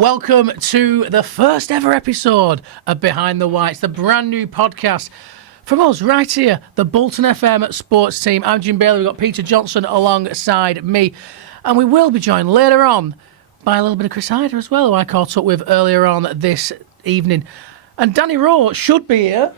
Welcome to the first ever episode of Behind the Whites, the brand new podcast from us right here, the Bolton FM sports team. I'm Jim Bailey, we've got Peter Johnson alongside me, and we will be joined later on by a little bit of Chris Hyder as well, who I caught up with earlier on this evening. And Danny Rowe should be here.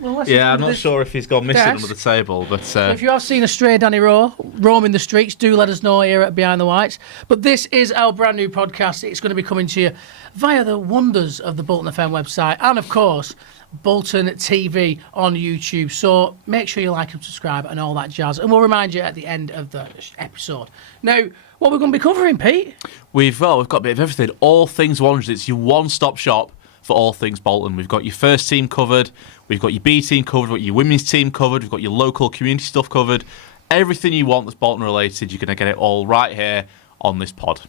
Well, I'm not sure if he's gone missing under the table, but so if you have seen a stray Danny Rowe roaming the streets, do let us know here at Behind the Whites. But this is our brand new podcast. It's going to be coming to you via the wonders of the Bolton FM website and, of course, Bolton TV on YouTube. So make sure you like and subscribe and all that jazz. And we'll remind you at the end of the episode. Now, what we're going to be covering, Pete? We've got a bit of everything. All things Wanderers. It's your one-stop shop for all things Bolton. We've got your first team covered, we've got your B team covered, we've got your women's team covered, we've got your local community stuff covered. Everything you want that's Bolton related, you're going to get it all right here on this pod.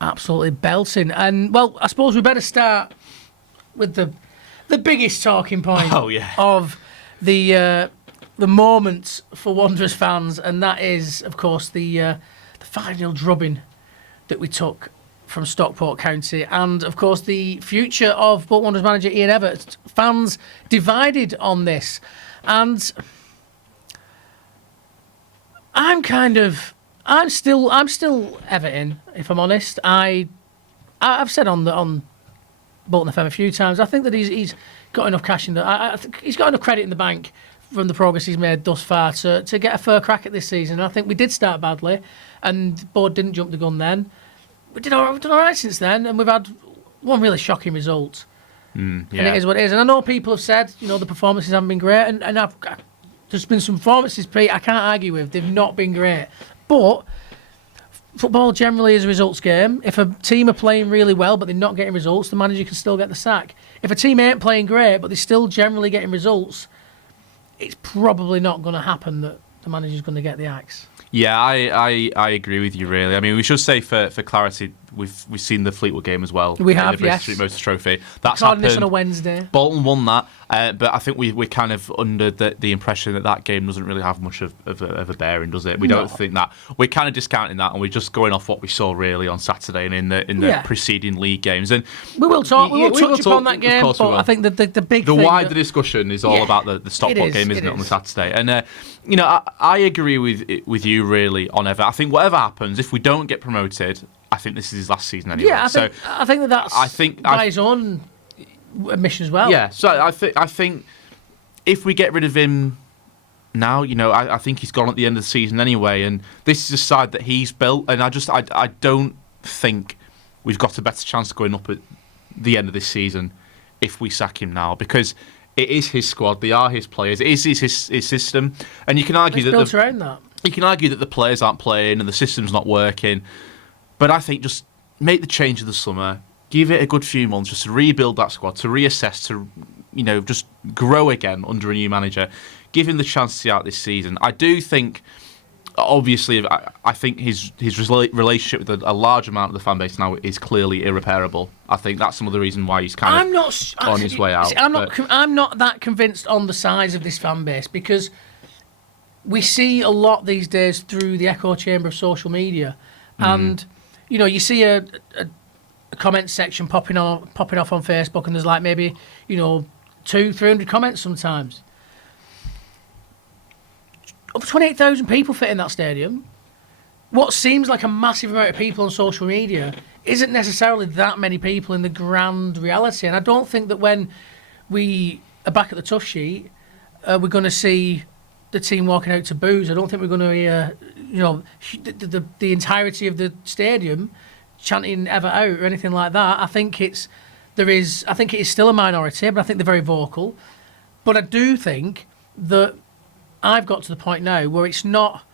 Absolutely belting. And, well, I suppose we better start with the biggest talking point of the moment for Wanderers fans, and that is, of course, the 5-0 drubbing that we took from Stockport County, and of course the future of Bolton Wanderers manager Ian Evatt. Fans divided on this, and I'm still Everton, if I'm honest. I've said on Bolton FM a few times, I think that he's got enough cash in I think he's got enough credit in the bank from the progress he's made thus far to get a fair crack at this season. And I think we did start badly, and Board didn't jump the gun then. We've done all right since then, and we've had one really shocking result. And it is what it is. And I know people have said, the performances haven't been great, and there's been some performances, Pete, I can't argue with. They've not been great. But football generally is a results game. If a team are playing really well but they're not getting results, the manager can still get the sack. If a team ain't playing great but they're still generally getting results, it's probably not going to happen that the manager's going to get the axe. Yeah, I agree with you, really. I mean, we should say for clarity, we've seen the Fleetwood game as well. We have, the yes. Street Motors Trophy. That's happened. This on a Wednesday. Bolton won that, but I think we're kind of under the impression that game doesn't really have much of a bearing, does it? We don't think that. We're kind of discounting that, and we're just going off what we saw really on Saturday and in the preceding league games. And we will talk. We will touch upon that game, but I think that the big the thing wider discussion is all about the Stockport game, isn't it, on the Saturday? And I agree with you really on Ever. I think whatever happens, if we don't get promoted, I think this is his last season anyway. Yeah, I think that's by his own admission as well. Yeah, so I think if we get rid of him now, I think he's gone at the end of the season anyway, and this is a side that he's built, and I don't think we've got a better chance of going up at the end of this season if we sack him now, because it is his squad, they are his players, it is his system, and you can argue built around that. You can argue that the players aren't playing and the system's not working, but I think just make the change of the summer, give it a good few months just to rebuild that squad, to reassess, to just grow again under a new manager. Give him the chance to see out this season. I do think, obviously, I think his relationship with a large amount of the fan base now is clearly irreparable. I think that's some of the reason why he's kind of on his way out. I'm not that convinced on the size of this fan base, because we see a lot these days through the echo chamber of social media, and you see a comment section popping off on Facebook, and there's like maybe 200-300 comments sometimes. Over 28,000 people fit in that stadium. What seems like a massive amount of people on social media isn't necessarily that many people in the grand reality, and I don't think that when we are back at the tough sheet, we're going to see the team walking out to boos. I don't think we're going to hear, the entirety of the stadium chanting Ever out or anything like that. I think it is still a minority, but I think they're very vocal. But I do think that I've got to the point now where it's not.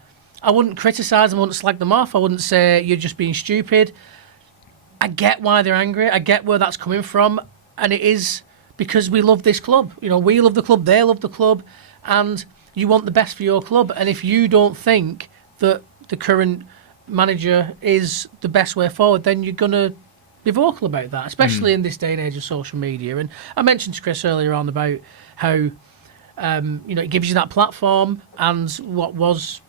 I wouldn't criticise them, I wouldn't slag them off. I wouldn't say you're just being stupid. I get why they're angry. I get where that's coming from, and it is because we love this club. We love the club. They love the club, and you want the best for your club. And if you don't think that the current manager is the best way forward, then you're going to be vocal about that, especially in this day and age of social media. And I mentioned to Chris earlier on about how it gives you that platform, and what was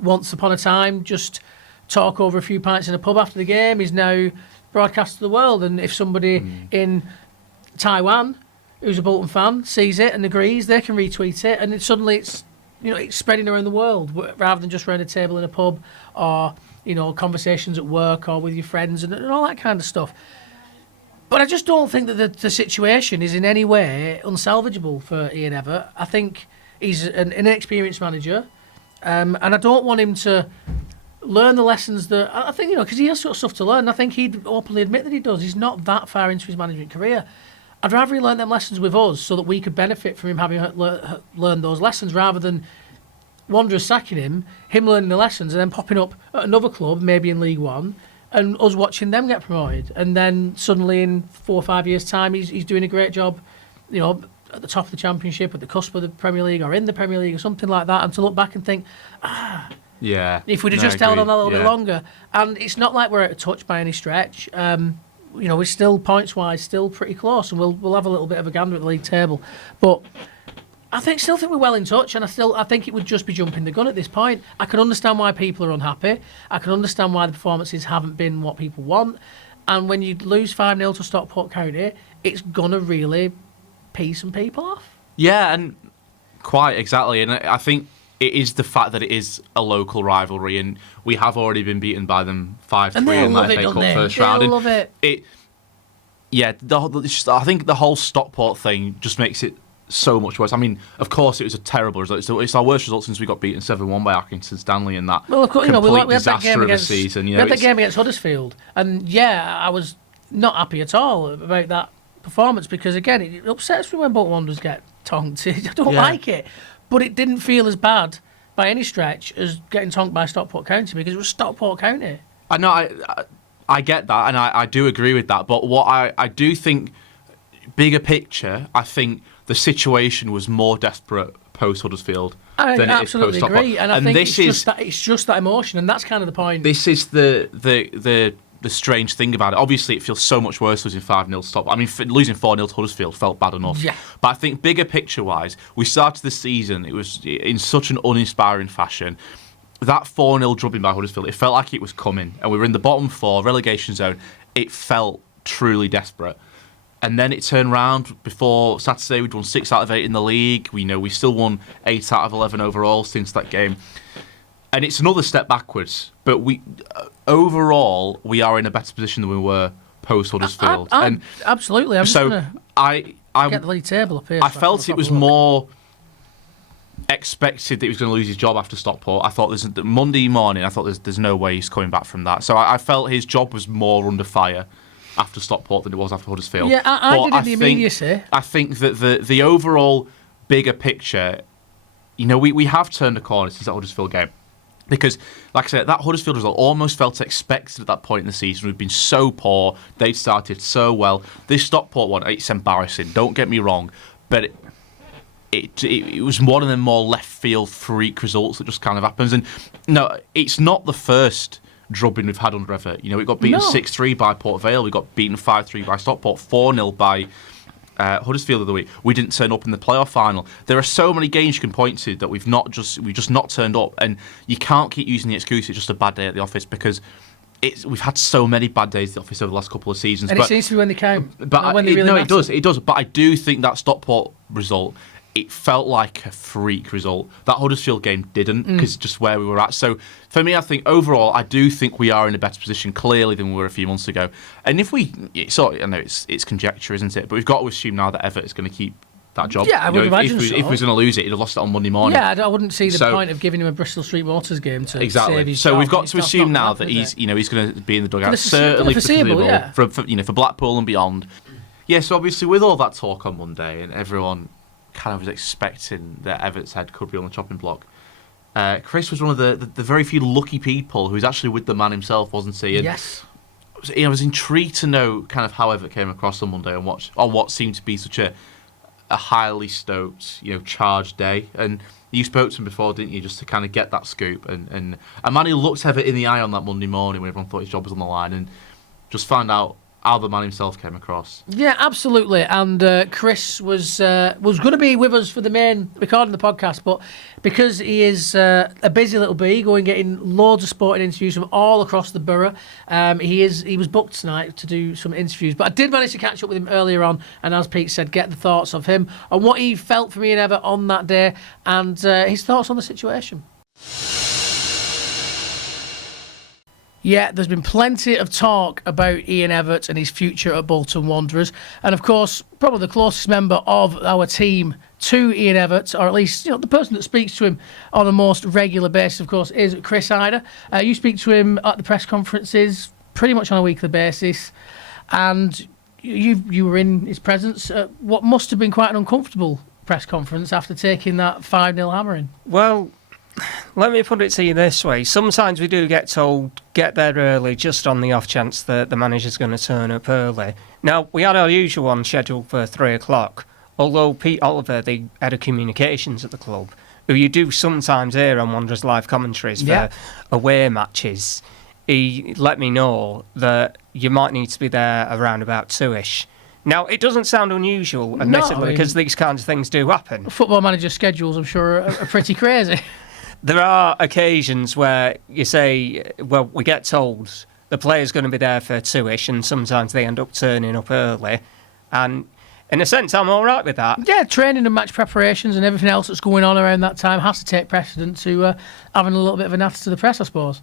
once upon a time just talk over a few pints in a pub after the game is now broadcast to the world. And if somebody in Taiwan who's a Bolton fan sees it and agrees, they can retweet it, and suddenly it's spreading around the world rather than just around a table in a pub or conversations at work or with your friends and all that kind of stuff. But I just don't think that the situation is in any way unsalvageable for Ian Evatt. I think he's an inexperienced manager, and I don't want him to learn the lessons that I think because he has sort of stuff to learn. I think he'd openly admit that he does. He's not that far into his management career. I'd rather he learned them lessons with us so that we could benefit from him having learned those lessons rather than Wanderers sacking him learning the lessons and then popping up at another club, maybe in League One, and us watching them get promoted. And then suddenly in 4 or 5 years' time, he's doing a great job, at the top of the Championship, at the cusp of the Premier League or in the Premier League or something like that, and to look back and think, yeah, if we'd have just held on a little bit longer. And it's not like we're out of touch by any stretch. We're still points-wise still pretty close, and we'll have a little bit of a gander at the league table. But I still think we're well in touch, and I think it would just be jumping the gun at this point. I can understand why people are unhappy. I can understand why the performances haven't been what people want. And when you lose 5-0 to Stockport County, it's gonna really pee some people off. Yeah, and quite exactly. And I think it is the fact that it is a local rivalry, and we have already been beaten by them 5-3 in that FA Cup first round. They'll love it. I think the whole Stockport thing just makes it so much worse. I mean, of course, it was a terrible result. It's our worst result since we got beaten 7-1 by Accrington Stanley in that complete disaster of a season. We had that game against Huddersfield, and I was not happy at all about that performance because, again, it upsets me when Bolton Wanderers get tonked. I don't like it. But it didn't feel as bad by any stretch as getting tonked by Stockport County because it was Stockport County. I know, I get that, and I do agree with that. But what I do think, bigger picture, I think the situation was more desperate post Huddersfield than it is post Stockport. Agree, and I think it's just that emotion, and that's kind of the point. This is the strange thing about it. Obviously, it feels so much worse losing 5-0 to Stockport. I mean, losing 4-0 to Huddersfield felt bad enough. Yeah. But I think bigger picture-wise, we started the season, it was in such an uninspiring fashion. That 4-0 drubbing by Huddersfield, it felt like it was coming. And we were in the bottom 4, relegation zone. It felt truly desperate. And then it turned round before Saturday. We'd won 6 out of 8 in the league. We still won 8 out of 11 overall since that game. And it's another step backwards. But overall, we are in a better position than we were post Huddersfield. Absolutely. I'm just going to get the league table up here. I felt it was more expected that he was going to lose his job after Stockport. I thought Monday morning, I thought there's no way he's coming back from that. So I felt his job was more under fire after Stockport than it was after Huddersfield. Yeah, I did in the immediacy. I think that the overall bigger picture, we have turned a corner since that Huddersfield game. Because, like I said, that Huddersfield result almost felt expected at that point in the season. We've been so poor. They'd started so well. This Stockport one, it's embarrassing. Don't get me wrong. But it was one of them more left-field freak results that just kind of happens. And, no, it's not the first drubbing we've had under Evatt. We got beaten 6-3 by Port Vale. We got beaten 5-3 by Stockport. 4-0 by Huddersfield the other week. We didn't turn up in the playoff final. There are so many games you can point to that we've just not turned up, and you can't keep using the excuse it's just a bad day at the office because we've had so many bad days at the office over the last couple of seasons. And it seems to be when they count. It does. But I do think that Stockport result, it felt like a freak result. That Huddersfield game didn't, because just where we were at. So for me, I think overall, I do think we are in a better position clearly than we were a few months ago. And if I know it's conjecture, isn't it? But we've got to assume now that Evatt is going to keep that job. Yeah, I would imagine so. If he was going to lose it, he'd have lost it on Monday morning. Yeah, I wouldn't see the point of giving him a Bristol Street Motors game to save his So job. we've got to assume now that he's going to be in the dugout, certainly for Blackpool and beyond. Yes, obviously with all that talk on Monday and everyone kind of was expecting that Evatt's head could be on the chopping block, Chris was one of the very few lucky people who was actually with the man himself, wasn't he? And yes. I was intrigued to know kind of how Evatt came across on Monday and what seemed to be such a highly stoked, charged day. And you spoke to him before, didn't you, just to kind of get that scoop. And a man who looked Evatt in the eye on that Monday morning when everyone thought his job was on the line and just found out how the man himself came across. Yeah, absolutely. And Chris was going to be with us for the main recording of the podcast, but because he is a busy little bee, going getting loads of sporting interviews from all across the borough, he was booked tonight to do some interviews. But I did manage to catch up with him earlier on, and as Pete said, get the thoughts of him on what he felt from Ian Evatt on that day, and his thoughts on the situation. Yeah, there's been plenty of talk about Ian Evatt and his future at Bolton Wanderers. And of course, probably the closest member of our team to Ian Evatt, or at least the person that speaks to him on a most regular basis, of course, is Chris Hyder. You speak to him at the press conferences pretty much on a weekly basis. And you were in his presence at what must have been quite an uncomfortable press conference after taking that 5-0 hammering. Well, let me put it to you this way. Sometimes we do get told, get there early, just on the off chance that the manager's going to turn up early. Now, we had our usual one scheduled for 3 o'clock, although Pete Oliver, the head of communications at the club, who you do sometimes hear on Wanderers live commentaries for away matches, he let me know that you might need to be there around about 2-ish. Now, it doesn't sound unusual, admittedly, because these kinds of things do happen. Football manager schedules, I'm sure, are pretty crazy. There are occasions where you say, well, we get told the player's going to be there for 2-ish, and sometimes they end up turning up early. And in a sense, I'm all right with that. Yeah, training and match preparations and everything else that's going on around that time has to take precedent to having a little bit of a natter to the press, I suppose.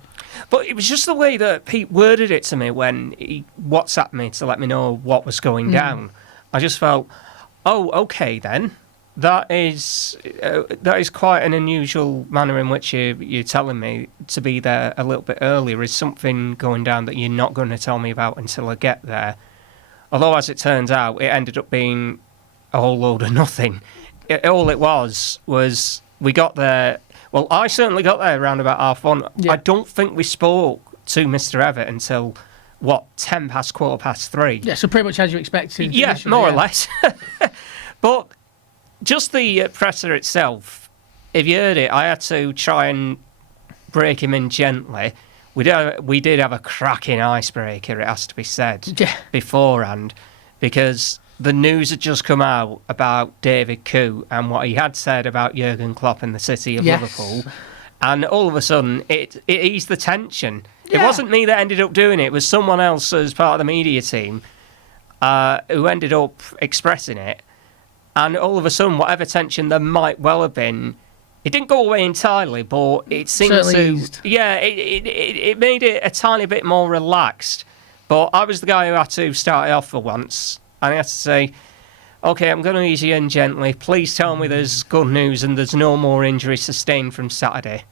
But it was just the way that Pete worded it to me when he WhatsApped me to let me know what was going down. I just felt, oh, okay then. That is quite an unusual manner in which you're telling me to be there a little bit earlier. Is something going down that you're not going to tell me about until I get there? Although, as it turns out, it ended up being a whole load of nothing. All it was we got there. Well, I certainly got there around about 1:30. Yeah. I don't think we spoke to Mr. Evatt until 3:10. Yeah, so pretty much as you expected. Yeah, more or less. But just the presser itself, if you heard it, I had to try and break him in gently. We did have a cracking icebreaker, it has to be said, beforehand, because the news had just come out about David Koo and what he had said about Jurgen Klopp and the city of Liverpool. And all of a sudden, it eased the tension. Yeah. It wasn't me that ended up doing it. It was someone else as part of the media team who ended up expressing it. And all of a sudden, whatever tension there might well have been, it didn't go away entirely, but it seemed eased. Yeah, it made it a tiny bit more relaxed. But I was the guy who had to start it off for once, and I had to say, OK, I'm going to ease you in gently. Please tell me there's good news and there's no more injuries sustained from Saturday.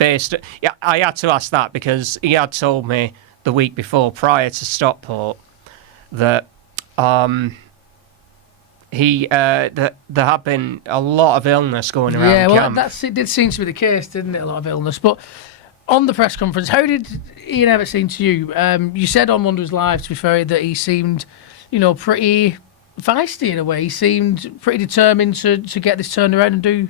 I had to ask that because he had told me the week before, prior to Stockport, that that there had been a lot of illness going around camp. It did seem to be the case, didn't it? A lot of illness. But on the press conference, how did Ian Evatt seem to you? You said on Wanderers Live, to be fair, that he seemed, pretty feisty in a way. He seemed pretty determined to get this turned around and do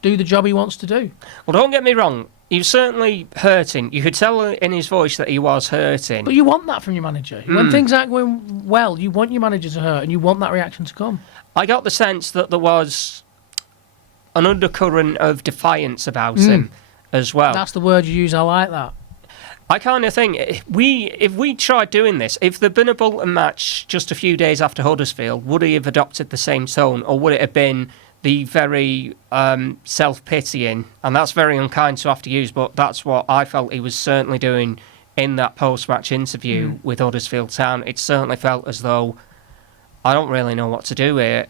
the job he wants to do. Well, don't get me wrong. He was certainly hurting. You could tell in his voice that he was hurting. But you want that from your manager. When things aren't going well, you want your manager to hurt and you want that reaction to come. I got the sense that there was an undercurrent of defiance about him as well. That's the word you use. I like that. I kind of think if we tried doing this, if there'd been a Bolton match just a few days after Huddersfield, would he have adopted the same tone, or would it have been the very self-pitying, and that's very unkind to have to use, but that's what I felt he was certainly doing in that post-match interview with Huddersfield Town. It certainly felt as though, I don't really know what to do here.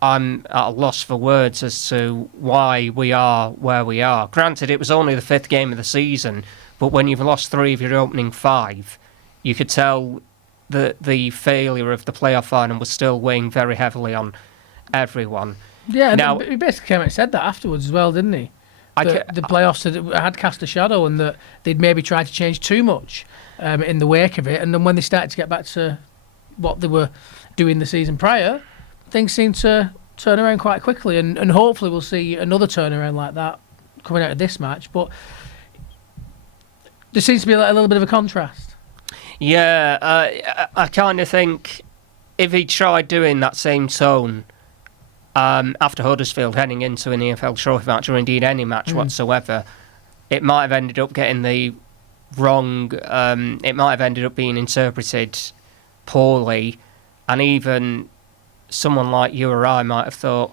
I'm at a loss for words as to why we are where we are. Granted, it was only the 5th game of the season, but when you've lost 3 of your opening 5, you could tell that the failure of the playoff final was still weighing very heavily on everyone. Yeah, now, he basically came out and said that afterwards as well, didn't he? The playoffs had cast a shadow and that they'd maybe tried to change too much in the wake of it. And then when they started to get back to what they were doing the season prior, things seemed to turn around quite quickly. And hopefully we'll see another turnaround like that coming out of this match. But there seems to be a little bit of a contrast. Yeah, I kind of think if he tried doing that same tone after Huddersfield heading into an EFL Trophy match, or indeed any match whatsoever, it might have ended up getting the wrong. It might have ended up being interpreted poorly, and even someone like you or I might have thought,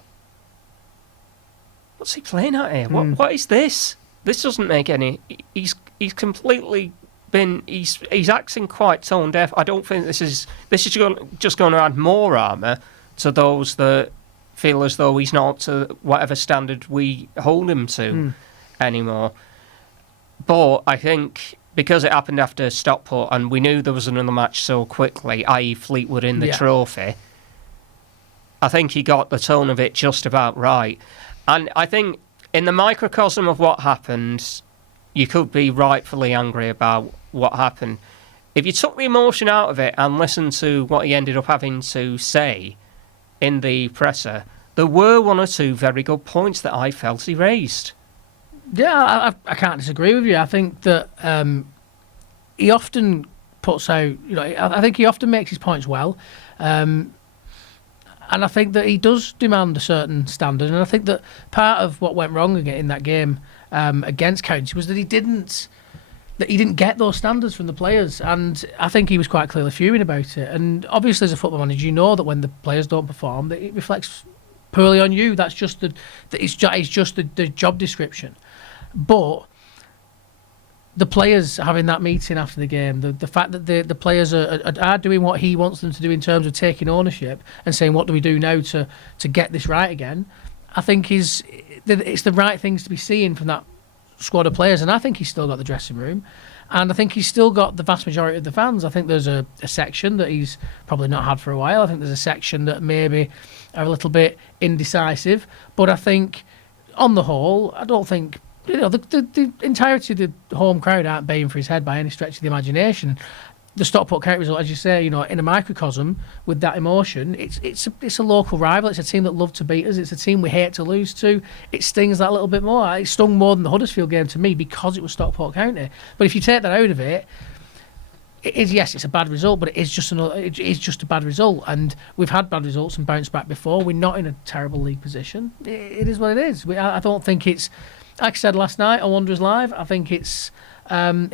"What's he playing at here? What is this? This doesn't make any." He's completely been. He's acting quite tone deaf. I don't think this is just going to add more armour to those that feel as though he's not up to whatever standard we hold him to anymore. But I think because it happened after Stockport and we knew there was another match so quickly, i.e. Fleetwood in the trophy, I think he got the tone of it just about right. And I think in the microcosm of what happened, you could be rightfully angry about what happened. If you took the emotion out of it and listened to what he ended up having to say in the presser, there were one or two very good points that I felt he raised. Yeah, I can't disagree with you. I think that he often puts out, I think he often makes his points well. And I think that he does demand a certain standard. And I think that part of what went wrong in that game against County was that he didn't get those standards from the players. And I think he was quite clearly fuming about it. And obviously, as a football manager, you know that when the players don't perform, that it reflects poorly on you. That's just it's just the job description. But the players having that meeting after the game, the fact that the players are doing what he wants them to do in terms of taking ownership and saying, what do we do now to get this right again, I think it's the right things to be seen from that squad of players. And I think he's still got the dressing room, and I think he's still got the vast majority of the fans. I think there's a section that he's probably not had for a while. I think there's a section that maybe are a little bit indecisive, but I think on the whole, I don't think the entirety of the home crowd aren't baying for his head by any stretch of the imagination. The Stockport County result, as you say, in a microcosm with that emotion, it's a local rival. It's a team that love to beat us. It's a team we hate to lose to. It stings that little bit more. It stung more than the Huddersfield game to me because it was Stockport County. But if you take that out of it, it's a bad result, but it is just a bad result. And we've had bad results and bounced back before. We're not in a terrible league position. It is what it is. I don't think it's, like I said last night on Wanderers Live, I think it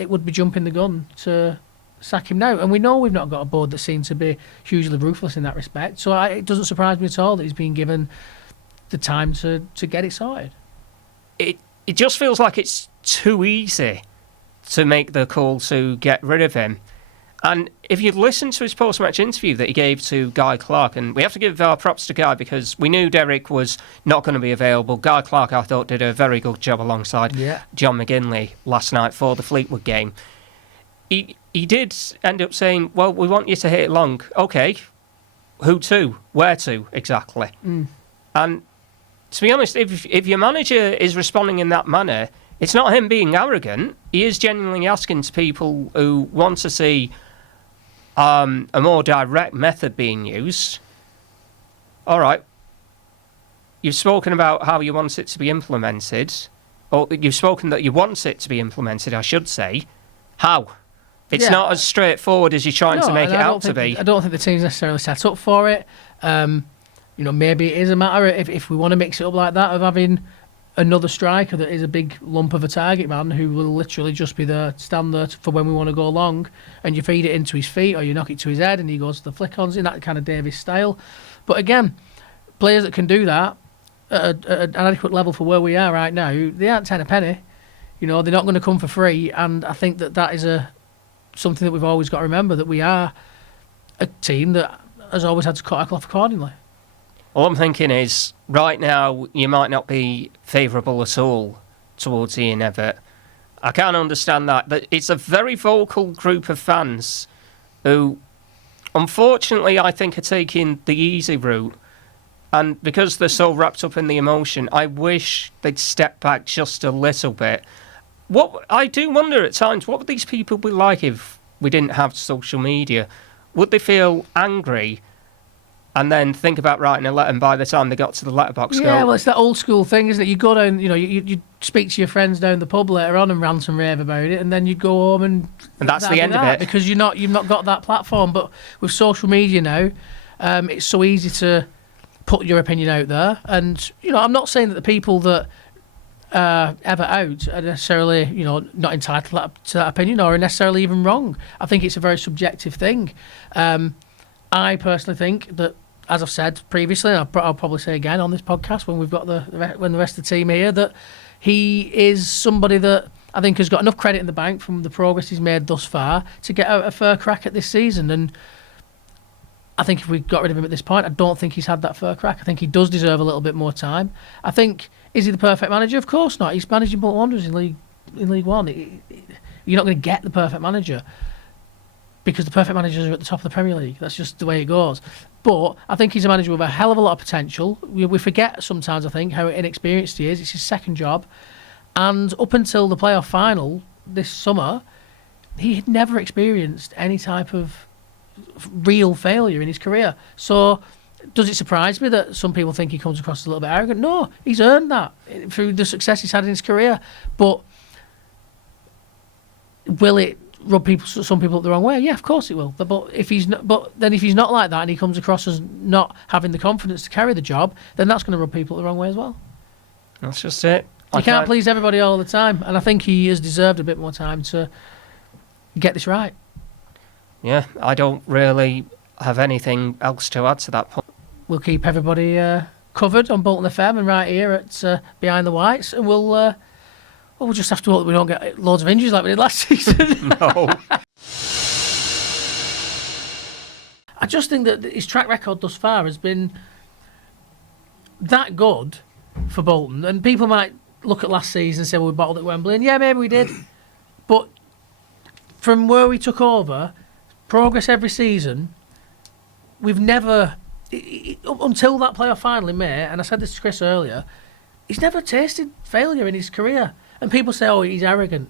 would be jumping the gun to sack him now. And we know we've not got a board that seems to be hugely ruthless in that respect. So it doesn't surprise me at all that he's been given the time to get it sorted. It just feels like it's too easy to make the call to get rid of him. And if you listen to his post-match interview that he gave to Guy Clark, and we have to give our props to Guy because we knew Derek was not going to be available. Guy Clark, I thought, did a very good job alongside John McGinley last night for the Fleetwood game. He did end up saying, well, we want you to hit it long. OK, who to? Where to, exactly? And to be honest, if your manager is responding in that manner, it's not him being arrogant. He is genuinely asking to people who want to see a more direct method being used. All right, you've spoken about how you want it to be implemented, or you've spoken that you want it to be implemented, I should say. How? It's not as straightforward as you're trying to make it out to be. I don't think the team's necessarily set up for it. Maybe it is a matter, if we want to mix it up like that, of having another striker that is a big lump of a target man who will literally just be there, stand there for when we want to go long, and you feed it into his feet or you knock it to his head and he goes to the flick-ons in that kind of Davies style. But again, players that can do that at an adequate level for where we are right now, they aren't 10 a penny. They're not going to come for free, and I think that is something that we've always got to remember, that we are a team that has always had to cut our cloth accordingly. All I'm thinking is, right now, you might not be favourable at all towards Ian Evatt. I can't understand that. But it's a very vocal group of fans who, unfortunately, I think are taking the easy route. And because they're so wrapped up in the emotion, I wish they'd step back just a little bit. What I do wonder at times, what would these people be like if we didn't have social media? Would they feel angry and then think about writing a letter, and by the time they got to the letterbox, Yeah, well, it's that old school thing, isn't it? You go down, you speak to your friends down the pub later on and rant and rave about it, and then you go home and that's the end of it. Because you've not got that platform. But with social media now, it's so easy to put your opinion out there. And I'm not saying that the people that ever out are necessarily not entitled to that opinion or are necessarily even wrong. I think it's a very subjective thing. I personally think that, as I've said previously, and I'll probably say again on this podcast when we've got when the rest of the team here, that he is somebody that I think has got enough credit in the bank from the progress he's made thus far to get out a fair crack at this season. And I think if we got rid of him at this point, I don't think he's had that fair crack. I think he does deserve a little bit more time. I think, is he the perfect manager? Of course not. He's managing Bolton Wanderers in League One. You're not going to get the perfect manager because the perfect managers are at the top of the Premier League. That's just the way it goes. But I think he's a manager with a hell of a lot of potential. We forget sometimes, I think, how inexperienced he is. It's his second job. And up until the playoff final this summer, he had never experienced any type of real failure in his career. So does it surprise me that some people think he comes across as a little bit arrogant? No, he's earned that through the success he's had in his career. But will it rub some people up the wrong way? Yeah, of course it will. But if he's not like that and he comes across as not having the confidence to carry the job, then that's going to rub people the wrong way as well. That's just it. You can't please everybody all the time, and I think he has deserved a bit more time to get this right. Yeah, I don't really have anything else to add to that point. We'll keep everybody covered on Bolton FM and right here at Behind the Whites, and we'll just have to hope that we don't get loads of injuries like we did last season. No. I just think that his track record thus far has been that good for Bolton, and people might look at last season and say, well, we bottled at Wembley, and yeah, maybe we did. But from where we took over, progress every season, we've never, until that playoff final in May, and I said this to Chris earlier, he's never tasted failure in his career. And people say, oh, he's arrogant.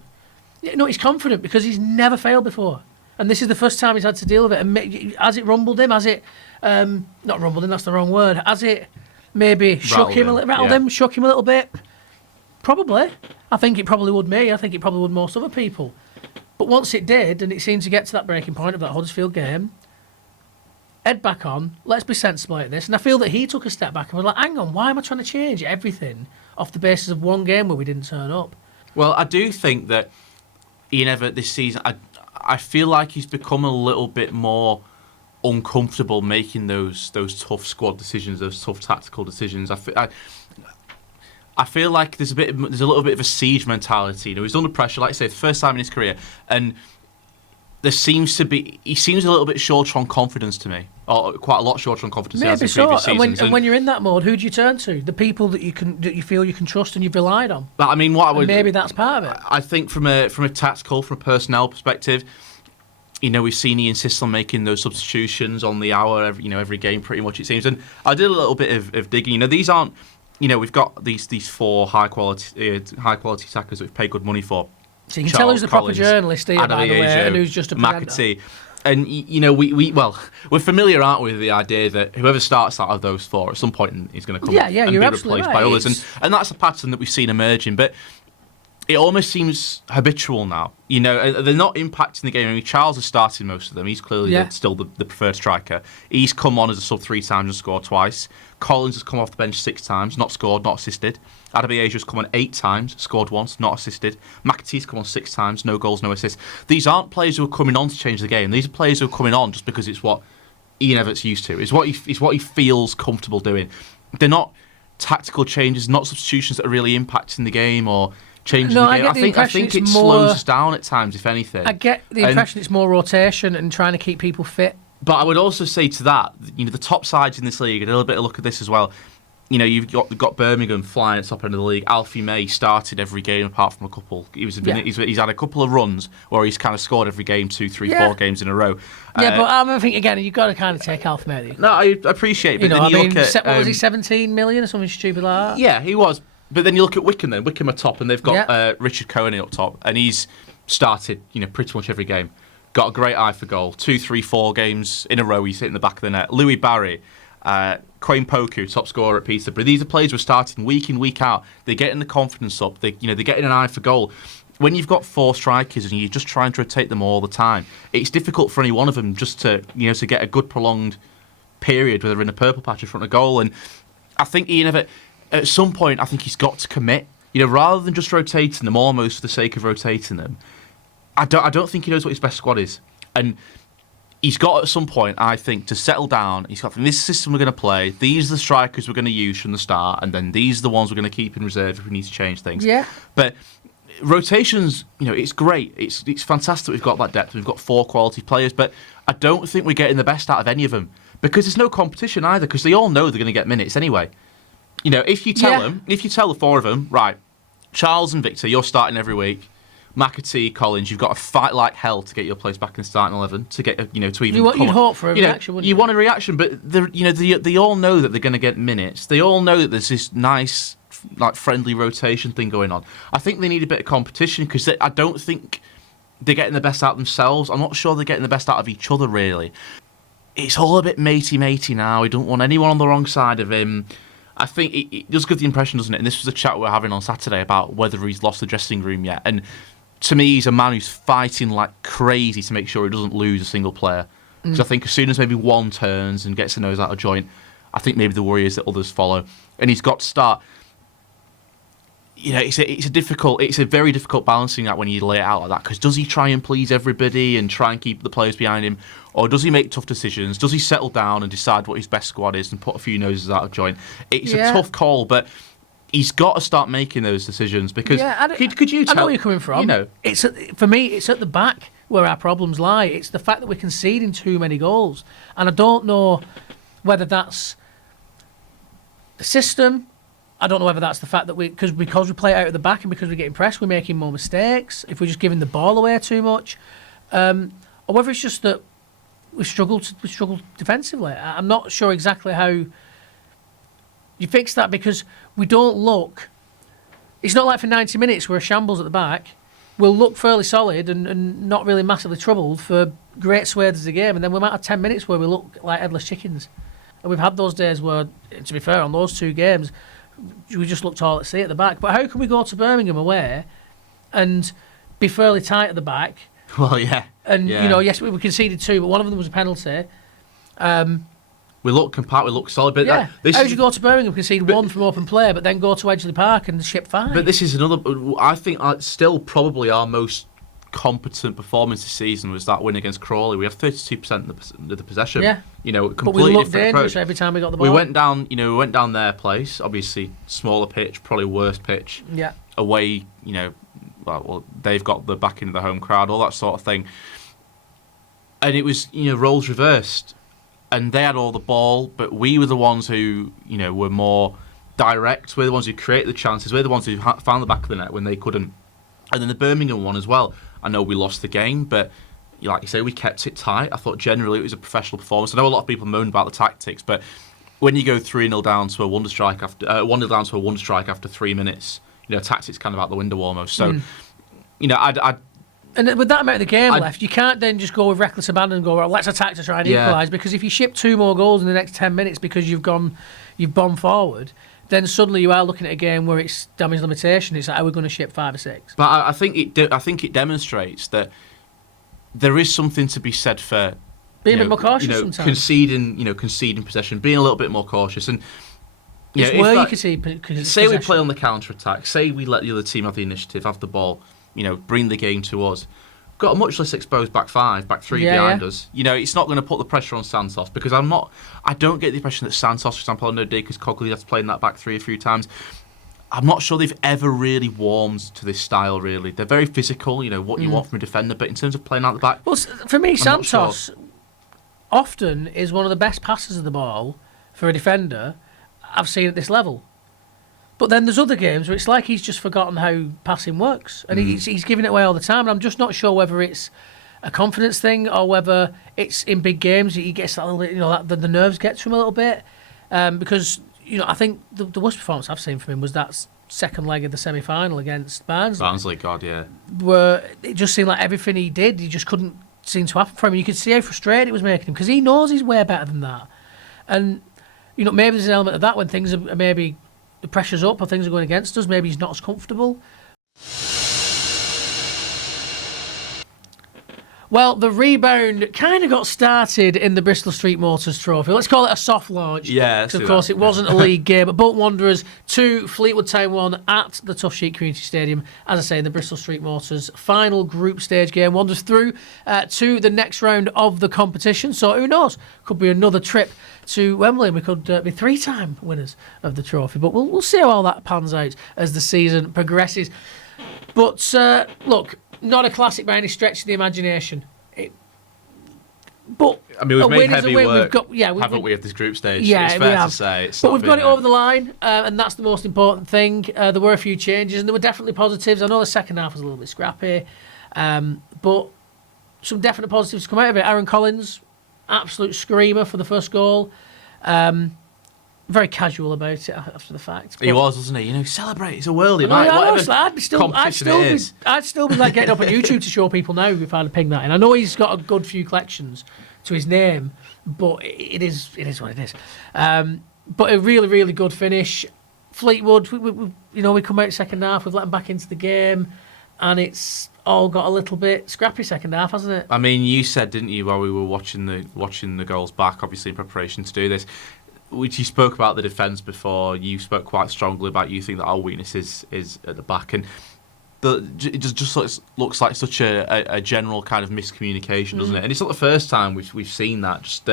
No, he's confident because he's never failed before. And this is the first time he's had to deal with it. And has it rumbled him? Has it, not rumbled him, that's the wrong word. Has it maybe shook him a little bit? Probably. I think it probably would me. I think it probably would most other people. But once it did, and it seemed to get to that breaking point of that Huddersfield game, head back on, let's be sensible at this. And I feel that he took a step back and was like, hang on, why am I trying to change everything off the basis of one game where we didn't turn up? Well, I do think that Ian Evatt this season, I feel like he's become a little bit more uncomfortable making those tough squad decisions, those tough tactical decisions. I feel like there's a little bit of a siege mentality. He's under pressure, like I say, the first time in his career, and he seems a little bit shorter on confidence to me, or quite a lot shorter on confidence than he has in previous seasons. And when you're in that mode, who do you turn to? The people that you feel you can trust and you've relied on. But I mean, maybe that's part of it. I think from a tactical, from a personnel perspective, we've seen he insists on making those substitutions on the hour every game pretty much it seems. And I did a little bit of digging. These aren't. We've got these four high quality attackers that we've paid good money for. So you can tell who's the proper journalist here, by the way, and who's just a presenter. McAtee. And we're familiar, aren't we, with the idea that whoever starts out of those four at some point is going to come and be replaced by others, and that's a pattern that we've seen emerging. But it almost seems habitual now. They're not impacting the game. I mean, Charles has started most of them. He's clearly still the preferred striker. He's come on as a sub 3 times and scored twice. Collins has come off the bench 6 times, not scored, not assisted. Adabia's come on 8 times, scored once, not assisted. McAtee's come on 6 times, no goals, no assists. These aren't players who are coming on to change the game. These are players who are coming on just because it's what Ian Evatt's used to. It's what he feels comfortable doing. They're not tactical changes, not substitutions that are really impacting the game or changing the game. I think it slows us down at times, if anything. I get the impression it's more rotation and trying to keep people fit. But I would also say to that, the top sides in this league, a little bit of look at this as well. You've got Birmingham flying at the top end of the league. Alfie May started every game apart from a couple. He's had a couple of runs where he's kind of scored every game, 2, 3, 4 games in a row. Yeah, but I think again you've got to kind of take Alfie May. No, I appreciate it. But what was he, 17 million or something stupid like that? Yeah, he was. But then you look at Wickham. Then Wickham are top, and they've got Richard Cohen up top, and he's started pretty much every game. Got a great eye for goal. 2, 3, 4 games in a row he's hitting the back of the net. Louis Barry. Quayne Poku, top scorer at Peterborough. These are players who are starting week in, week out. They're getting the confidence up. They're getting an eye for goal. When you've got 4 strikers and you're just trying to rotate them all the time, it's difficult for any one of them just to get a good prolonged period where they're in a purple patch in front of goal. And I think Ian, at some point, I think he's got to commit. Rather than just rotating them almost for the sake of rotating them. I don't think he knows what his best squad is, and he's got at some point, I think, to settle down. He's got from this system we're going to play. These are the strikers we're going to use from the start, and then these are the ones we're going to keep in reserve if we need to change things. Yeah. But rotations, it's great. It's fantastic. We've got that depth. We've got 4 quality players, but I don't think we're getting the best out of any of them because there's no competition either. Because they all know they're going to get minutes anyway. If you tell them, if you tell the 4 of them, right, Charles and Victor, you're starting every week. McAtee, Collins, you've got to fight like hell to get your place back in the starting 11 to get, to even. You'd hope for a reaction, wouldn't you? You want a reaction, but they all know that they're going to get minutes. They all know that there's this nice, friendly rotation thing going on. I think they need a bit of competition because I don't think they're getting the best out of themselves. I'm not sure they're getting the best out of each other, really. It's all a bit matey now. He don't want anyone on the wrong side of him. I think it does give the impression, doesn't it? And this was a chat we were having on Saturday about whether he's lost the dressing room yet. And to me, he's a man who's fighting like crazy to make sure he doesn't lose a single player. Because I think as soon as maybe one turns and gets the nose out of joint, I think maybe the worry is that others follow. And he's got to start. It's a very difficult balancing act when you lay it out like that. Because does he try and please everybody and try and keep the players behind him, or does he make tough decisions? Does he settle down and decide what his best squad is and put a few noses out of joint? It's a tough call, but he's got to start making those decisions because could you tell? I know where you're coming from. For me, it's at the back where our problems lie. It's the fact that we're conceding too many goals, and I don't know whether that's the system. I don't know whether that's the fact that because we play it out at the back and because we're getting pressed, we're making more mistakes. If we're just giving the ball away too much, or whether it's just that we struggle defensively. I'm not sure exactly how you fix that because we don't look. It's not like for 90 minutes we're a shambles at the back. We'll look fairly solid and not really massively troubled for great swathes of the game, and then we might have 10 minutes where we look like headless chickens. And we've had those days where, to be fair, on those 2 games, we just looked all at sea at the back. But how can we go to Birmingham away and be fairly tight at the back? Well, yeah. And, yes, we conceded 2, but one of them was a penalty. We look compact, we look solid. But how do you go to Birmingham, concede 1 from open play, but then go to Edgeley Park and ship 5? But this is another, I think, still probably our most competent performance this season was that win against Crawley. We have 32% of the possession. Yeah. Completely but we looked different dangerous approach. every time we got the ball. We went down their place. Obviously, smaller pitch, probably worse pitch. Yeah. Away, well, they've got the backing of the home crowd, all that sort of thing. And it was, roles reversed. And they had all the ball, but we were the ones who, were more direct. We're the ones who created the chances. We're the ones who found the back of the net when they couldn't. And then the Birmingham one as well. I know we lost the game, but like you say, we kept it tight. I thought generally it was a professional performance. I know a lot of people moan about the tactics, but when you go 3-0 down to a wonder strike after 1-0 down to a wonder strike after 3 minutes, tactics kind of out the window almost. So, And with that amount of the game left, you can't then just go with reckless abandon and go, well, let's attack to try and equalise. Because if you ship 2 more goals in the next 10 minutes because you've bombed forward, then suddenly you are looking at a game where it's damage limitation. It's like, are we going to ship 5 or 6? But I think it demonstrates that there is something to be said for being a bit more cautious sometimes. conceding possession, being a little bit more cautious, and it's where you can see. Say we play on the counter attack. Say we let the other team have the initiative, have the ball, bring the game to us. Got a much less exposed back 3 behind us. It's not going to put the pressure on Santos because I don't get the impression that Santos, for example, I know Dacres Cogley has played in that back 3 a few times. I'm not sure they've ever really warmed to this style, really. They're very physical, what you want from a defender, but in terms of playing out the back... Well, for me, Santos often is one of the best passers of the ball for a defender I've seen at this level. But then there's other games where it's like he's just forgotten how passing works, and he's giving it away all the time. And I'm just not sure whether it's a confidence thing or whether it's in big games he gets that little bit, the nerves get to him a little bit. Because I think the worst performance I've seen from him was that second leg of the semi-final against Barnsley. God, yeah. Where it just seemed like everything he did, he just couldn't seem to happen for him. You could see how frustrated it was making him because he knows he's way better than that. And maybe there's an element of that when things are maybe the pressure's up or things are going against us. Maybe he's not as comfortable. Well, the rebound kind of got started in the Bristol Street Motors Trophy. Let's call it a soft launch. Yeah, because of course it wasn't a league game. But Bolton Wanderers 2, Fleetwood Town 1 at the Tough Sheet Community Stadium. As I say, in the Bristol Street Motors final group stage game. Wanderers through to the next round of the competition. So who knows? Could be another trip to Wembley, and we could be 3-time winners of the trophy. But we'll see how all that pans out as the season progresses. But look, not a classic by any stretch of the imagination. But I mean, we've made heavy work, haven't we, at this group stage? Yeah, it's fair we have. to say. But we've got it over the line, and that's the most important thing. There were a few changes, and there were definitely positives. I know the second half was a little bit scrappy, but some definite positives to come out of it. Aaron Collins, absolute screamer for the first goal. Very casual about it after the fact. He was, wasn't he? Celebrate. It's a worldie, mate. I'd still be like getting up on YouTube to show people now if I'd ping that in. I know he's got a good few collections to his name, but it is what it is. But a really, really good finish. Fleetwood, we come out second half. We've let them back into the game, and it's all got a little bit scrappy second half, hasn't it? I mean, you said, didn't you, while we were watching the goals back, obviously in preparation to do this, which you spoke about the defence before. You spoke quite strongly about you think that our weakness is at the back, and it just looks like such a general kind of miscommunication, doesn't it? And it's not the first time we've seen that. Just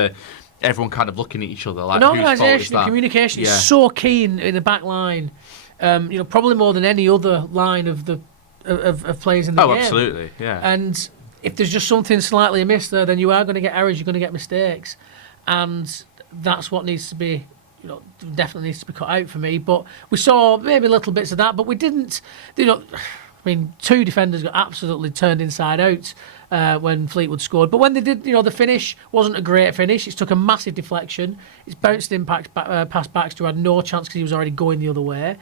everyone kind of looking at each other like, an whose fault is organisation that? and communication is so keen in the back line. Probably more than any other line of players in the game. Oh, absolutely, yeah. And if there's just something slightly amiss there, then you are going to get errors. You're going to get mistakes, and that's what needs to be, definitely needs to be cut out for me. But we saw maybe little bits of that, but we didn't, two defenders got absolutely turned inside out when Fleetwood scored. But when they did, the finish wasn't a great finish. It took a massive deflection. It's bounced in past Baxter, who had no chance because he was already going the other way.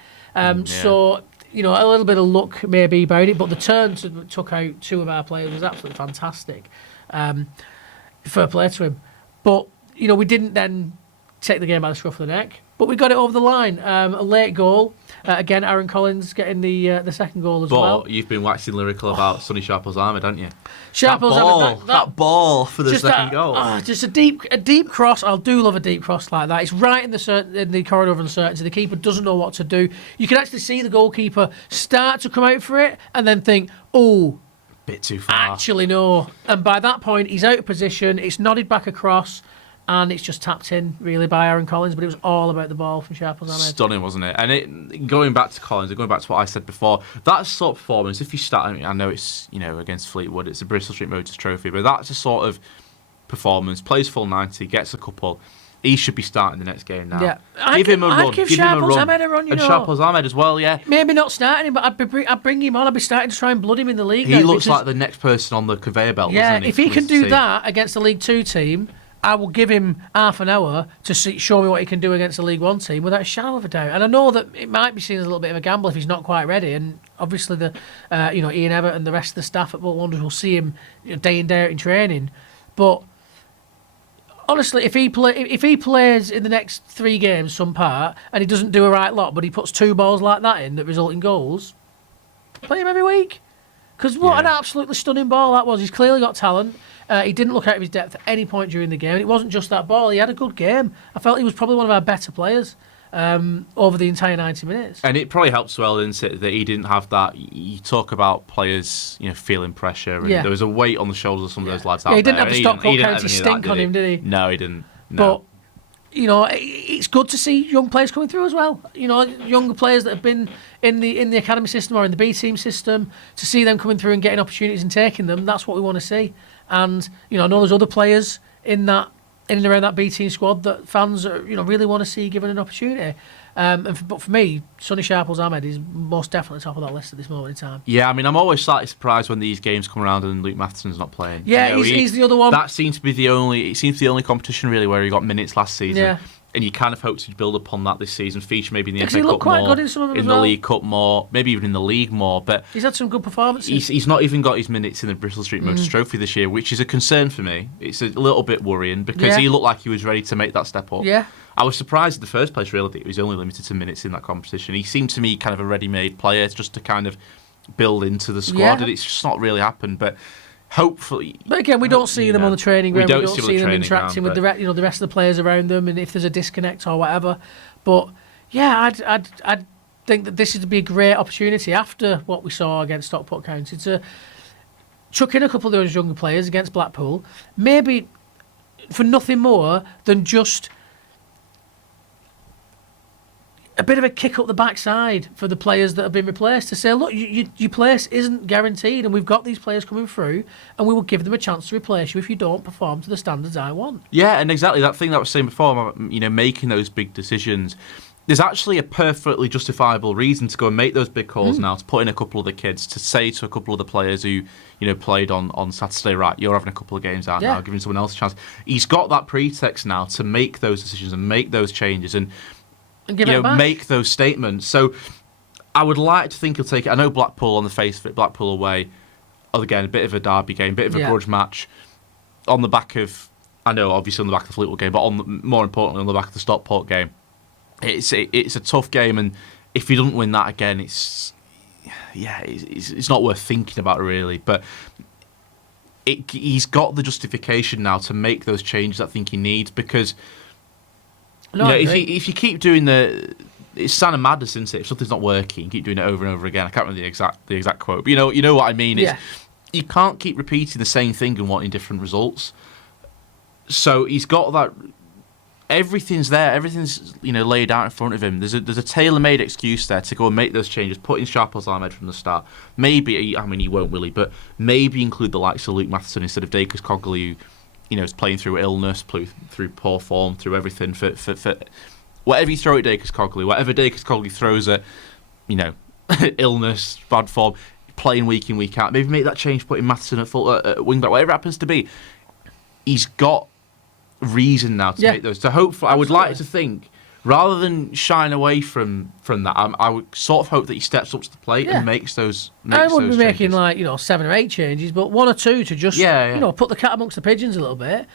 So, a little bit of luck maybe about it, but the turn took out two of our players was absolutely fantastic. Fair play to him. But we didn't then take the game by the scruff of the neck, but we got it over the line. A late goal. Again, Aaron Collins getting the second goal as well. But you've been waxing lyrical about Sonny Sharples-Ahmed, haven't you? Sharples-Ahmed, that ball for the second goal. Just a deep cross. I do love a deep cross like that. It's right in the corridor of uncertainty. The keeper doesn't know what to do. You can actually see the goalkeeper start to come out for it and then think, oh, bit too far. Actually, no. And by that point, he's out of position. It's nodded back across. And it's just tapped in, really, by Aaron Collins. But it was all about the ball from Sharples-Ahmed. Stunning, wasn't it? And going back to Collins, and going back to what I said before, that sort of performance, if you start, I know it's, against Fleetwood, it's a Bristol Street Motors Trophy, but that's a sort of performance. Plays full 90, gets a couple. He should be starting the next game now. Yeah. Give him a run. I'd give Sharples-Ahmed a run, And Sharples-Ahmed as well, yeah. Maybe not starting him, but I'd bring him on. I'd be starting to try and blood him in the league. He looks like the next person on the conveyor belt, doesn't he? If he can do that against the League 2 team, I will give him half an hour to show me what he can do against a League 1 team without a shadow of a doubt. And I know that it might be seen as a little bit of a gamble if he's not quite ready. And obviously, Ian Evatt and the rest of the staff at Bolton Wanderers will see him day in, day out in training. But honestly, if he plays in the next 3 games some part and he doesn't do a right lot, but he puts 2 balls like that in that result in goals, play him every week. Because what an absolutely stunning ball that was. He's clearly got talent. He didn't look out of his depth at any point during the game. And it wasn't just that ball. He had a good game. I felt he was probably one of our better players over the entire 90 minutes. And it probably helps well, didn't it, that he didn't have that. You talk about players, feeling pressure. And there was a weight on the shoulders of some of those lads out there. He didn't have the Stockport County stink on him, did he? No, he didn't. No. But it's good to see young players coming through as well. Younger players that have been in the academy system or in the B team system, to see them coming through and getting opportunities and taking them. That's what we want to see. And I know there's other players in and around that B team squad that fans really want to see given an opportunity. But for me, Sonny Sharples-Ahmed is most definitely top of that list at this moment in time. Yeah, I mean, I'm always slightly surprised when these games come around and Luke Matheson's not playing. Yeah, he's the other one. That seems to be the only competition really where he got minutes last season. Yeah. and you kind of hope to build upon that this season, feature maybe in the Because FA he Cup looked quite more, good in some of them in as the well. League Cup more, maybe even in the league more. But He's had some good performances. he's not even got his minutes in the Bristol Street Motors Trophy this year, which is a concern for me. It's a little bit worrying because he looked like he was ready to make that step up. Yeah. I was surprised in the first place, really, that he was only limited to minutes in that competition. He seemed to me kind of a ready-made player just to kind of build into the squad, and it's just not really happened. But hopefully, but again, we don't see them on the training ground. We don't see them interacting with the rest of the players around them, and if there's a disconnect or whatever. But yeah, I'd think that this would be a great opportunity after what we saw against Stockport County to chuck in a couple of those younger players against Blackpool, maybe for nothing more than just a bit of a kick up the backside for the players that have been replaced to say, look, your place isn't guaranteed, and we've got these players coming through, and we will give them a chance to replace you if you don't perform to the standards I want. Yeah, and exactly that thing that I was saying before, making those big decisions. There's actually a perfectly justifiable reason to go and make those big calls now, to put in a couple of the kids, to say to a couple of the players who, played on Saturday, right, you're having a couple of games out now, giving someone else a chance. He's got that pretext now to make those decisions and make those changes and make those statements. So I would like to think he'll take it. I know Blackpool, on the face of it, Blackpool away, again, a bit of a derby game, a bit of a grudge match on the back of, I know, obviously on the back of the Fleetwood game, but more importantly on the back of the Stockport game. It's a tough game, and if he doesn't win that again, it's not worth thinking about, really. But he's got the justification now to make those changes I think he needs, because if you keep doing it's sign of madness, isn't it? If something's not working, you keep doing it over and over again. I can't remember the exact quote, but you know what I mean. You can't keep repeating the same thing and wanting different results. So he's got that. Everything's there. Everything's laid out in front of him. There's a tailor-made excuse there to go and make those changes. Put in Sharples Ahmed from the start. Maybe he won't really, but maybe include the likes of Luke Matheson instead of Dacus Cogley, who is playing through illness, through poor form, through everything. For whatever you throw at Dacus Cogley, whatever Dacus Cogley throws at illness, bad form, playing week in week out. Maybe make that change. Put in Matheson at wing back. Whatever it happens to be, he's got reason now to make those. So hopefully, I would like to think, rather than shying away from that, I would sort of hope that he steps up to the plate and makes those. I wouldn't be making 7 or 8 changes, but 1 or 2 to just put the cat amongst the pigeons a little bit.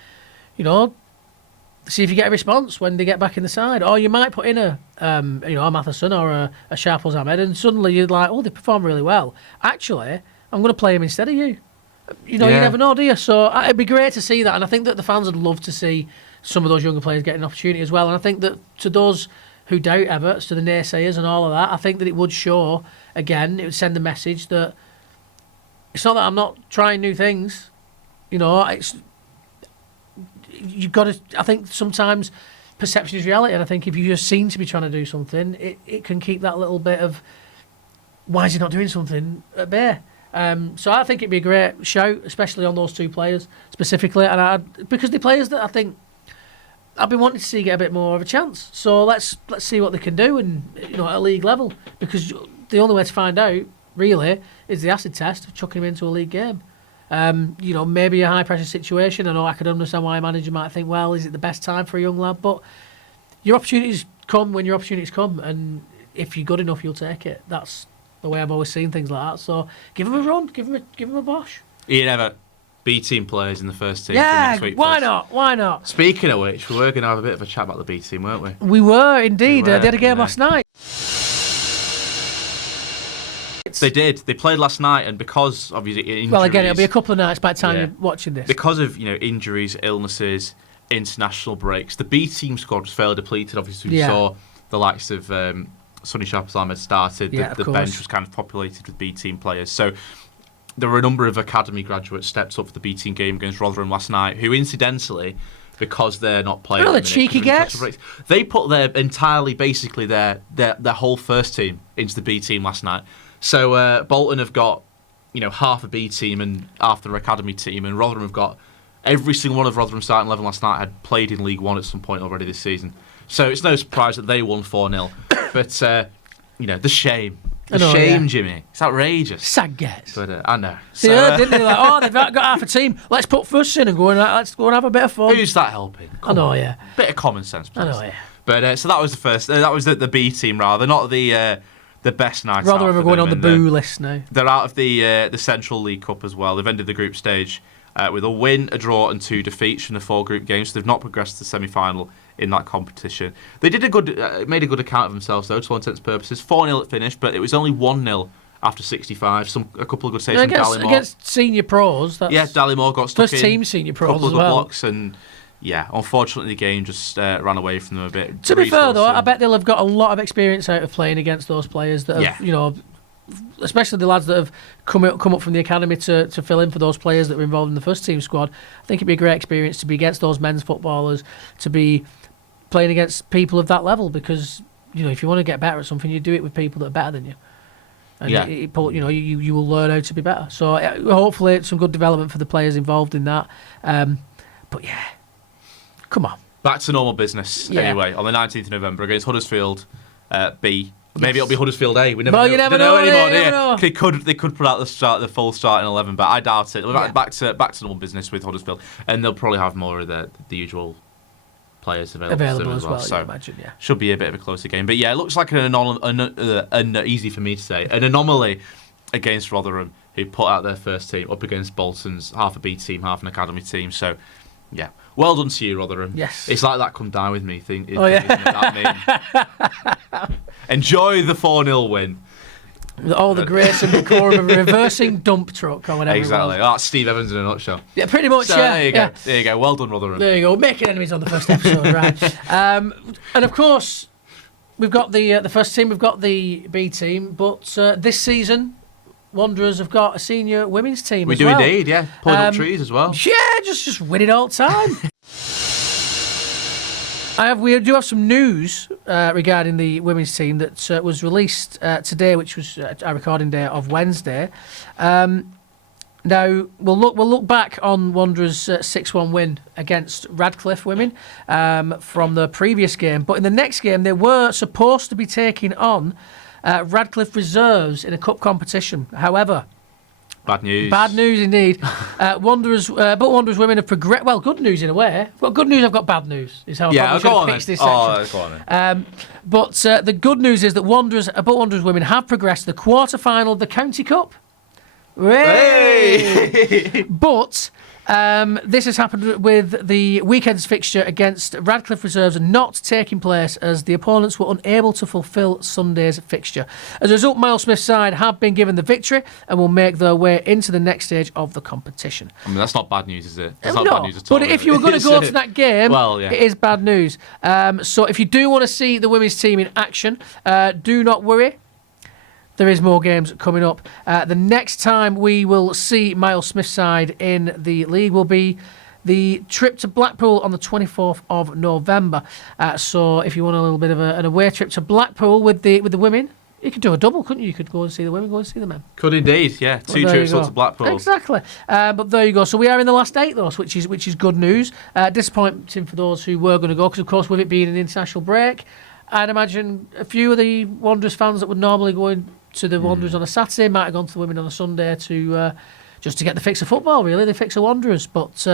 See if you get a response when they get back in the side, or you might put in a Matheson or a Sharples Ahmed, and suddenly you're like, oh, they perform really well. Actually, I'm going to play him instead of you. You never know, do you? So it'd be great to see that, and I think that the fans would love to see some of those younger players get an opportunity as well. And I think that to those who doubt Everts, to the naysayers and all of that, I think that it would show, again, it would send the message that it's not that I'm not trying new things. It's you've got to. I think sometimes perception is reality, and I think if you just seem to be trying to do something, it can keep that little bit of why is he not doing something at bay. So I think it'd be a great shout, especially on those 2 players specifically, and because the players that I think I've been wanting to see get a bit more of a chance. So let's see what they can do, and at a league level, because the only way to find out really is the acid test of chucking him into a league game. Maybe a high pressure situation. I know I could understand why a manager might think, well, is it the best time for a young lad? But your opportunities come when your opportunities come, and if you're good enough, you'll take it. That's the way I've always seen things like that. So give him a run, give him a bosh. Ian Everett, B team players in the first team. Yeah, next week, why not? Why not? Speaking of which, we were going to have a bit of a chat about the B team, weren't we? We were indeed. They had a game last night. They did. They played last night, and because obviously injuries. Well, again, it'll be a couple of nights by the time you're watching this. Because of injuries, illnesses, international breaks, the B team squad was fairly depleted. Obviously, we saw the likes of Sonny Sharples Ahmed started. The bench was kind of populated with B team players. So there were a number of academy graduates stepped up for the B team game against Rotherham last night, who incidentally, because they're not playing, the cheeky gets. They put basically their whole first team into the B team last night. So Bolton have got half a B team and half their academy team, and Rotherham have got every single one of Rotherham's starting 11 last night had played in League One at some point already this season. So it's no surprise that they won 4-0. But the shame I know, Shame, yeah. Jimmy. It's outrageous. Sad gets. But I know. See, didn't they? Like, oh, they've got half a team. Let's put Fuss in and let's go and have a bit of fun. Who's that helping? I know, yeah. Bit of common sense, please. I know, yeah. But so that was the first. That was the B team, rather, not the best night. Rather out than for going them, on the boo list now. They're out of the Central League Cup as well. They've ended the group stage with a win, a draw, and 2 defeats from the 4 group games. So they've not progressed to the semi-final in that competition. They did made a good account of themselves, though, to all intents and purposes. 4-0 at finish, but it was only 1-0 after 65. A couple of good saves from Dallymore. Against senior pros. That's Dallymore got stuck first in. team senior pros couple as of well. blocks and. Yeah, unfortunately, the game just ran away from them a bit. To be fair, though, Wilson. I bet they'll have got a lot of experience out of playing against those players that have, especially the lads that have come up from the academy to fill in for those players that were involved in the first team squad. I think it'd be a great experience to be against those men's footballers, to be playing against people of that level, because if you want to get better at something, you do it with people that are better than you. And you will learn how to be better. So hopefully it's some good development for the players involved in that. But yeah, come on. Back to normal business anyway on the 19th of November against Huddersfield B. Maybe it'll be Huddersfield A. We never know. You never know anymore. You never know. They could put out the full starting 11, but I doubt it. Back to normal business with Huddersfield, and they'll probably have more of the usual players available as well. So I imagine, should be a bit of a closer game. But yeah, it looks like easy for me to say, an anomaly against Rotherham, who put out their first team up against Bolton's half a B team, half an academy team. So yeah, well done to you, Rotherham. Yes, it's like that come down with me thing. Oh yeah. Isn't it, that meme? Enjoy the 4-0 win. All the grace and decorum of a reversing dump truck or whatever. Exactly. That's Steve Evans in a nutshell. Yeah, pretty much. So there you go. There you go. Well done, Rotherham. There you go. Making enemies on the first episode, right? And of course, we've got the first team. We've got the B team. But this season, Wanderers have got a senior women's team. We do indeed. Yeah, pulling up trees as well. Yeah, just win it all the time. We do have some news regarding the women's team that was released today, which was our recording day of Wednesday. Now we'll look back on Wanderers' 6-1 win against Radcliffe women from the previous game, but in the next game they were supposed to be taking on Radcliffe reserves in a cup competition. However, bad news. Bad news indeed. Wanderers women have progressed. Well, good news in a way. I've got good news. I've got bad news. Is how I should have pitched this section. Go on then. But the good news is that Wanderers women have progressed to the quarter-final of the County Cup. Hey! But this has happened with the weekend's fixture against Radcliffe Reserves not taking place as the opponents were unable to fulfil Sunday's fixture. As a result, Miles Smith's side have been given the victory and will make their way into the next stage of the competition. I mean, that's not bad news, is it? That's No, not bad news at all. but if you were going to go to that game, it is bad news. So if you do want to see the women's team in action, do not worry. There is more games coming up. The next time we will see Miles Smith's side in the league will be the trip to Blackpool on the 24th of November. So if you want a little bit of an away trip to Blackpool with the women, you could do a double, couldn't you? You could go and see the women, go and see the men. Could indeed, yeah. Two trips to Blackpool. Exactly. But there you go. So we are in the last 8, though, which is good news. Disappointing for those who were going to go, because, of course, with it being an international break, I'd imagine a few of the Wanderers fans that would normally go in to the Wanderers on a Saturday might have gone to the women on a Sunday to just to get the fix of football, really. The fix of Wanderers, but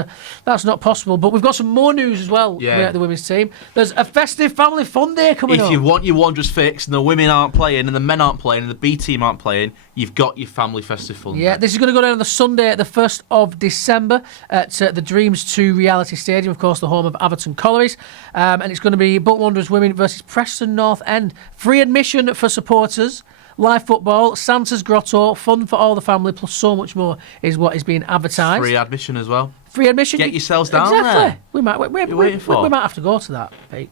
that's not possible. But we've got some more news as well about the women's team. There's a festive family fun day coming up. If you want your Wanderers fixed and the women aren't playing and the men aren't playing and the B team aren't playing, you've got your family festive fun day. Yeah, this is going to go down on the Sunday, the 1st of December at the Dreams 2 Reality Stadium, of course, the home of Everton Collieries. And it's going to be Bolton Wanderers women versus Preston North End. Free admission for supporters. Live football, Santa's Grotto, fun for all the family, plus so much more is what is being advertised. Free admission as well. Free admission. Get yourselves down exactly. there. We might have to go to that, Pete.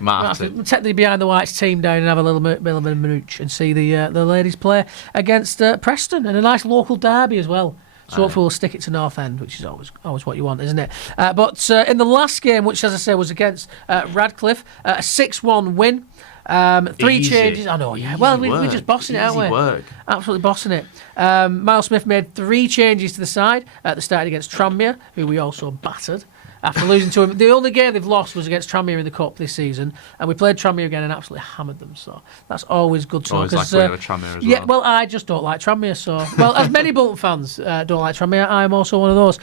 Might have to. Take the Behind the Whites team down and have a little bit of a mooch and see the ladies play against Preston, and a nice local derby as well. So hopefully we'll stick it to North End, which is always what you want, isn't it? But in the last game, which, as I say, was against Radcliffe, a 6-1 win. 3 changes. I know, yeah. Well, we're just bossing it, aren't we? Work. Absolutely bossing it. Miles Smith made 3 changes to the side. They started against Tranmere, who we also battered. after losing to him. The only game they've lost was against Tranmere in the Cup this season, and we played Tranmere again and absolutely hammered them. So that's always good to know. Always like winning with Tranmere as well. Yeah, well, I just don't like Tranmere. So, well, as many Bolton fans don't like Tranmere, I am also one of those.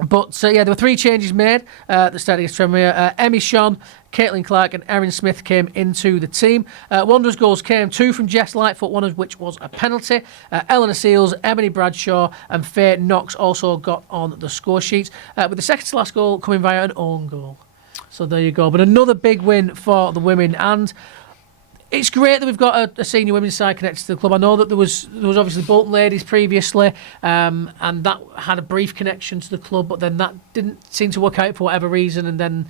But there were 3 changes made at the start against Tranmere. Emmy Sean, Caitlin Clark and Erin Smith came into the team. Wanderers goals came 2 from Jess Lightfoot, one of which was a penalty. Eleanor Seals, Emily Bradshaw and Faye Knox also got on the score sheet, with the second to last goal coming via an own goal. So there you go. But another big win for the women, and it's great that we've got a senior women's side connected to the club. I know that there was obviously Bolton ladies previously, and that had a brief connection to the club, but then that didn't seem to work out for whatever reason. And then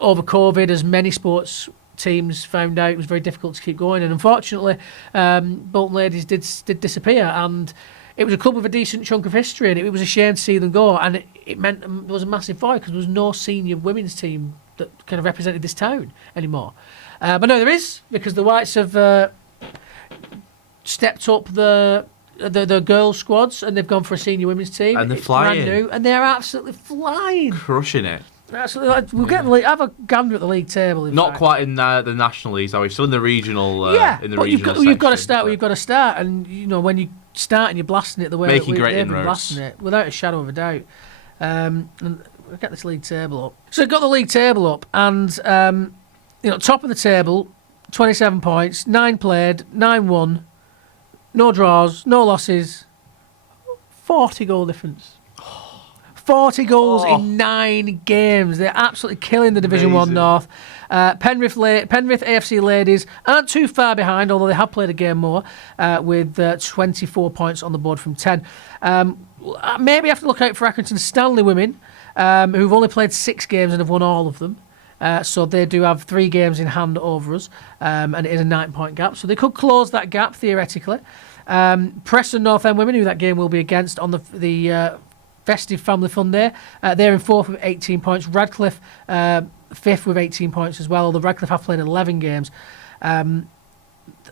over COVID, as many sports teams found out, it was very difficult to keep going. And unfortunately, Bolton ladies did disappear. And it was a club with a decent chunk of history, and it was a shame to see them go. And it meant there was a massive void because there was no senior women's team that kind of represented this town anymore. But no, there is, because the Whites have stepped up the girls' squads, and they've gone for a senior women's team. And they're it's flying. Brand new, and they're absolutely flying. Crushing it. Absolutely. We'll get the league, have a gander at the league table. Not quite in the national leagues, are we? Still in the regional. In the but regional you've got to section, start where you've got to start, and when you start and you're blasting it the way Making that great they've been inroads. blasting it, without a shadow of a doubt. And we'll get this league table up. So we've got the league table up, and top of the table, 27 points, 9 played, 9 won, no draws, no losses, 40 goal difference. 40 goals in 9 games. They're absolutely killing the Division 1 North. Penrith AFC ladies aren't too far behind, although they have played a game more, with 24 points on the board from 10. Maybe have to look out for Accrington Stanley women, who've only played 6 games and have won all of them. So they do have 3 games in hand over us, and it is a 9-point gap. So they could close that gap, theoretically. Preston North End women, who that game will be against on the festive family fun day, they're in 4th with 18 points. Radcliffe 5th with 18 points as well, although Radcliffe have played 11 games. When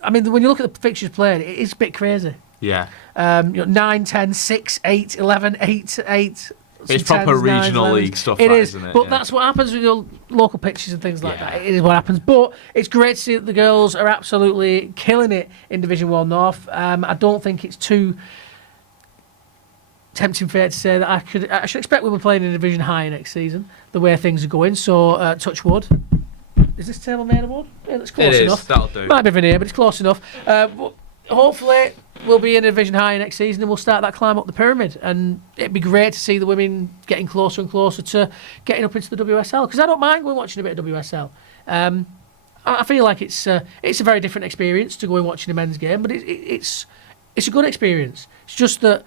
you look at the fixtures played, it's a bit crazy. Yeah. 9, 10, 6, 8, 11, 8, 8. It's proper regional league stuff, It is, isn't it? but that's what happens with your local pitches and things like that. It is what happens. But it's great to see that the girls are absolutely killing it in Division 1 North. I don't think it's too tempting fair to say that I should expect we'll be playing in Division High next season, the way things are going. So, touch wood. Is this table made of wood? Yeah, that's close enough. That'll do. Might be veneer, but it's close enough. But hopefully we'll be in a Division High next season, and we'll start that climb up the pyramid. And it'd be great to see the women getting closer and closer to getting up into the WSL, because I don't mind going watching a bit of WSL. I feel like it's a very different experience to go and watching a men's game, but it's a good experience. It's just that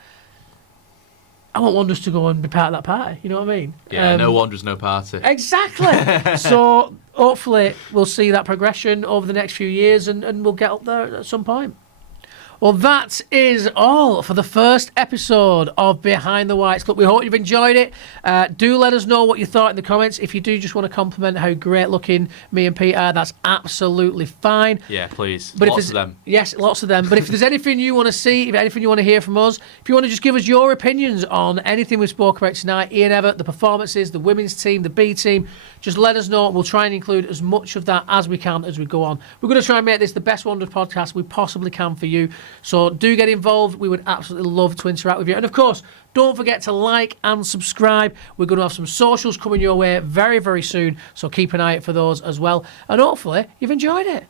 I want Wanderers to go and be part of that party. You know what I mean? Yeah, no Wanderers, no party. Exactly. So hopefully we'll see that progression over the next few years, and we'll get up there at some point. Well, that is all for the first episode of Behind the Whites. Look, we hope you've enjoyed it. Do let us know what you thought in the comments. If you do just want to compliment how great looking me and Pete are, that's absolutely fine. Yeah, please. But lots of them. Yes, lots of them. But if there's anything you want to see, if anything you want to hear from us, if you want to just give us your opinions on anything we spoke about tonight, Ian Everett, the performances, the women's team, the B team, just let us know. We'll try and include as much of that as we can as we go on. We're going to try and make this the best Wanderers podcast we possibly can for you. So do get involved. We would absolutely love to interact with you. And of course, don't forget to like and subscribe. We're going to have some socials coming your way very, very soon. So keep an eye out for those as well. And hopefully you've enjoyed it.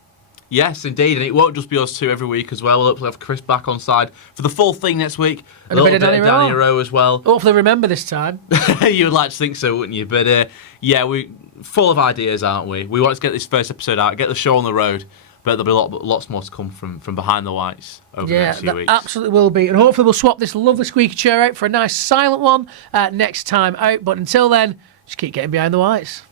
Yes, indeed. And it won't just be us two every week as well. We'll hopefully have Chris back on side for the full thing next week. And a bit of Danny Rowe as well. Hopefully remember this time. You would like to think so, wouldn't you? But we're full of ideas, aren't we? We want to get this first episode out, get the show on the road. But there'll be lots more to come from Behind the Whites over the next few weeks. Absolutely will be. And hopefully we'll swap this lovely squeaky chair out for a nice silent one next time out. But until then, just keep getting behind the Whites.